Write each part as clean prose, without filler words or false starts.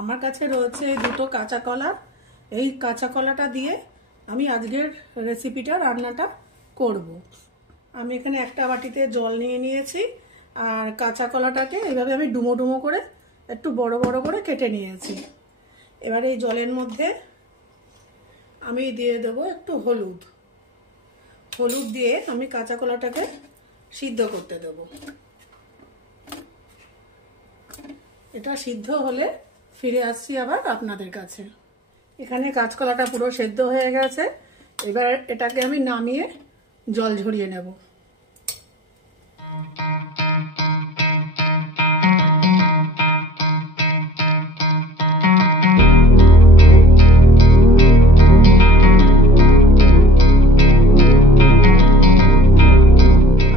আমার কাছে রয়েছে দুটো কাঁচা কলা। এই কাঁচা কলাটা দিয়ে আমি আজকের রেসিপিটা রান্নাটা করব। আমি এখানে একটা বাটিতে জল নিয়ে নিয়েছি আর কাঁচা কলাটাকে এইভাবে আমি ডুমো ডুমো করে একটু বড় বড় করে কেটে নিয়েছি। এবার এই জলের মধ্যে আমি দিয়ে দেবো একটু হলুদ। হলুদ দিয়ে আমি কাঁচা কলাটাকে সিদ্ধ করতে দেব। এটা সিদ্ধ হলে ফিরে আসছি আবার আপনাদের কাছে। এখানে কাঁচকলাটা পুরো সেদ্ধ হয়ে গেছে। এবার এটাকে আমি নামিয়ে জল ঝরিয়ে নেব।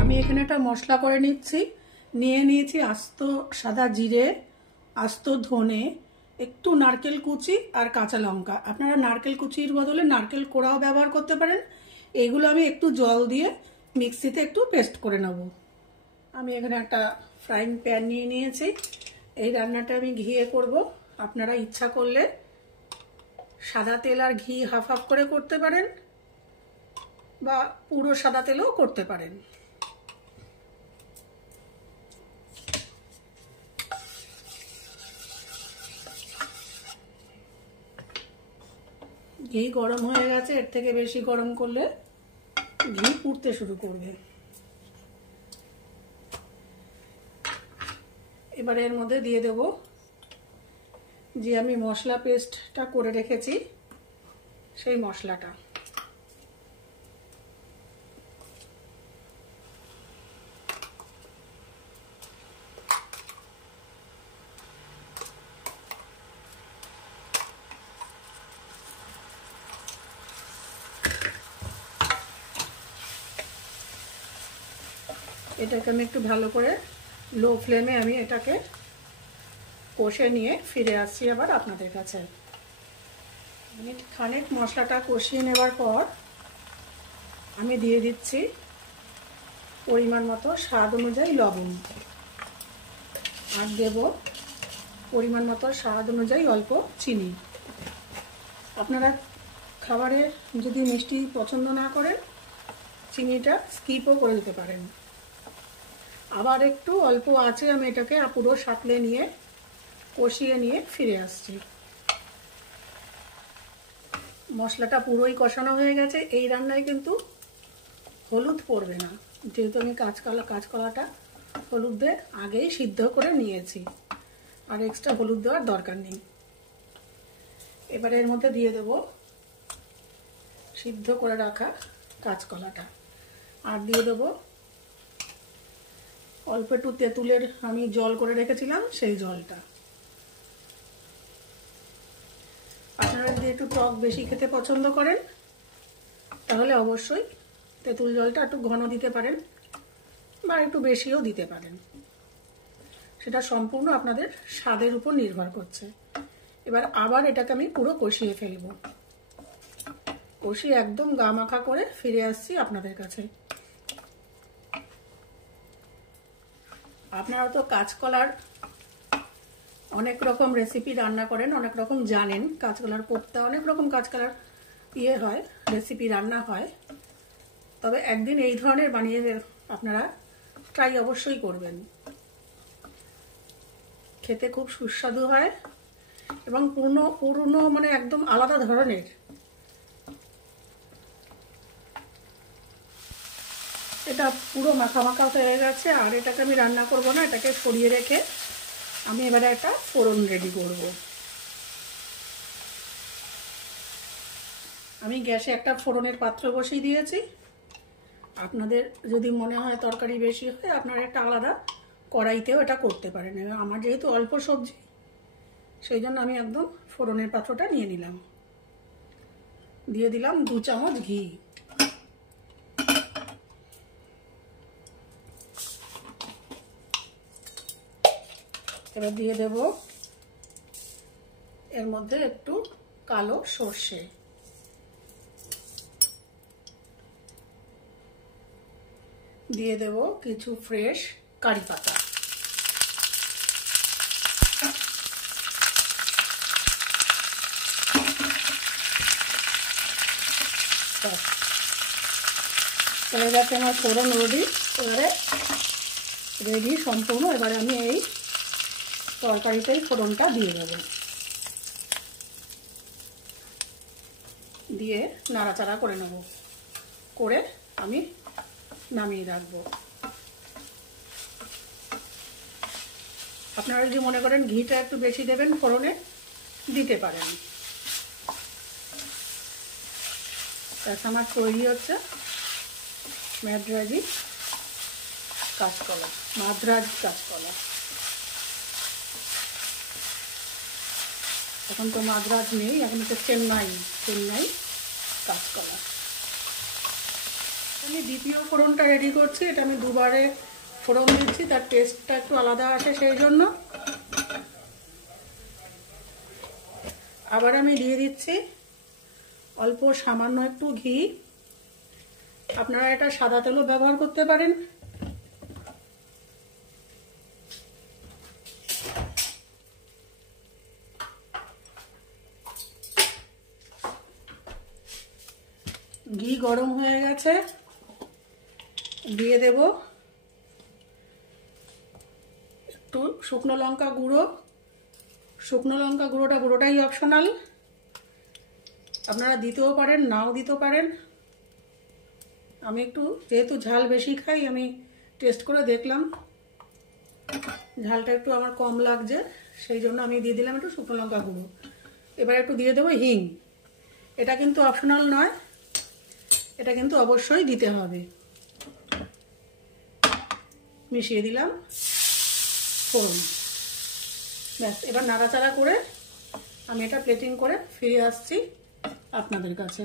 আমি এখানে একটা মশলা করে নিয়েছি আস্ত সাদা জিরে, আস্ত ধনে, একটু নারকেল কুচি আর কাঁচা লঙ্কা। আপনারা নারকেল কুচির বদলে নারকেল কোড়াও ব্যবহার করতে পারেন। এইগুলো আমি একটু জল দিয়ে মিক্সিতে একটু পেস্ট করে নেব। আমি এখানে একটা ফ্রাইং প্যান নিয়ে নিয়েছি। এই রান্নাটা আমি ঘিয়ে করব। আপনারা ইচ্ছা করলে সাদা তেল আর ঘি হাফ হাফ করে করতে পারেন বা পুরো সাদা তেলও করতে পারেন। ঘি গরম হয়ে গেছে। এর থেকে বেশি গরম করলে ঘি পুড়তে শুরু করবে। এবার এর মধ্যে দিয়ে দেব যে আমি মশলা পেস্টটা করে রেখেছি সেই মশলাটা। এটাকে আমি একটু ভালো করে লো ফ্লেমে আমি এটাকে কষে নিয়ে ফিরে আসছি আবার আপনাদের কাছে। মিনিট খানেক মশলাটা কষিয়ে নেওয়ার পর আমি দিয়ে দিচ্ছি পরিমাণ মতো স্বাদ অনুযায়ী লবণ আর দেব পরিমাণ মতো স্বাদ অনুযায়ী অল্প চিনি। আপনারা খাবারে যদি মিষ্টি পছন্দ না করেন চিনিটা স্কিপও করে দিতে পারেন। আবার একটু অল্প আঁচে আমি এটাকে পুরো সাঁতলে নিয়ে কষিয়ে নিয়ে ফিরে আসছি। মশলাটা পুরোই কষানো হয়ে গেছে। এই রান্নায় কিন্তু হলুদ পড়বে না, যেহেতু আমি কাঁচকলাটা হলুদ দিয়ে আগেই সিদ্ধ করে নিয়েছি, আর এক্সট্রা হলুদ দেওয়ার দরকার নেই। এবারে এর মধ্যে দিয়ে দেব সিদ্ধ করে রাখা কাঁচকলাটা আর দিয়ে দেবো অল্প একটু তেঁতুলের আমি জল করে রেখেছিলাম সেই জলটা। আপনারা যদি একটু টক বেশি খেতে পছন্দ করেন তাহলে অবশ্যই তেঁতুল জলটা একটু ঘন দিতে পারেন বা একটু বেশিও দিতে পারেন। সেটা সম্পূর্ণ আপনাদের স্বাদের উপর নির্ভর করছে। এবার আবার এটাকে আমি পুরো কষিয়ে ফেলবো। কষিয়ে একদম গা মাখা করে ফিরে আসছি আপনাদের কাছে। আপনারা তো কাঁচকলার অনেক রকম রেসিপি রান্না করেন, অনেক রকম জানেন। কাঁচকলার কোপ্তা, অনেক রকম কাঁচকলার হয়, রেসিপি রান্না হয়। তবে একদিন এই ধরনের বানিয়ে আপনারা ট্রাই অবশ্যই করবেন। খেতে খুব সুস্বাদু হয় এবং পুরনো মানে একদম আলাদা ধরনের। এটা পুরো মাখা মাখা হয়ে গেছে আর এটাকে আমি রান্না করব না, এটাকে সরিয়ে রেখে আমি এবারে একটা ফোড়ন রেডি করব। আমি গ্যাসে একটা ফোড়নের পাত্র বসিয়ে দিয়েছি। আপনাদের যদি মনে হয় তরকারি বেশি হয় আপনারা একটা আলাদা কড়াইতেও এটা করতে পারেন। আমার যেহেতু অল্প সবজি সেই জন্য আমি একদম ফোড়নের পাত্রটা নিয়ে নিলাম। দিয়ে দিলাম 2 চামচ ঘি। এবার দিয়ে দেব এর মধ্যে একটু কালো সর্ষে, দিয়ে দেব কিছু ফ্রেশ কারি পাতা। সস। চলে যাচ্ছে আমার ফোড়ন রেডি। এবারে রেডি সম্পূর্ণ। এবারে আমি এই তরকারিতেই ফোড়নটা দিয়ে দেব, দিয়ে নাড়াচাড়া করে নেব, করে আমি নামিয়ে রাখবো। আপনারা যদি মনে করেন ঘিটা একটু বেশি দেবেন ফোড়নে, দিতে পারেন। আমার তৈরি হচ্ছে মাদ্রাজি কাঁচকলা, মাদ্রাজ কাঁচকলা। এখন তো মাদ্রাজ নেই, এখন তো চেন্নাই কাঁচকলা। আমি দ্বিতীয় ফোড়নটা রেডি করছি। এটা আমি দুবারে ফোড়ন দিচ্ছি, তার টেস্টটা একটু আলাদা আসে সেই জন্য। আবার আমি দিয়ে দিচ্ছি অল্প সামান্য একটু ঘি। আপনারা এটা সাদা তেলও ব্যবহার করতে পারেন। ঘি গরম হয়ে গেছে, দিয়ে দেব একটু শুকনো লঙ্কা গুঁড়ো। শুকনো লঙ্কা গুঁড়োটাই অপশনাল, আপনারা দিতেও পারেন নাও দিতে পারেন। আমি একটু যেহেতু ঝাল বেশি খাই, আমি টেস্ট করে দেখলাম ঝালটা একটু আমার কম লাগছে, সেই জন্য আমি দিয়ে দিলাম একটু শুকনো লঙ্কা গুঁড়ো। এবার একটু দিয়ে দেবো হিং। এটা কিন্তু অপশনাল নয়, এটা কিন্তু অবশ্যই দিতে হবে। মিশিয়ে দিলাম ফোড়ন। ব্যাস, এবার নাড়াচাড়া করে আমি এটা প্লেটিং করে ফিরে আসছি আপনাদের কাছে।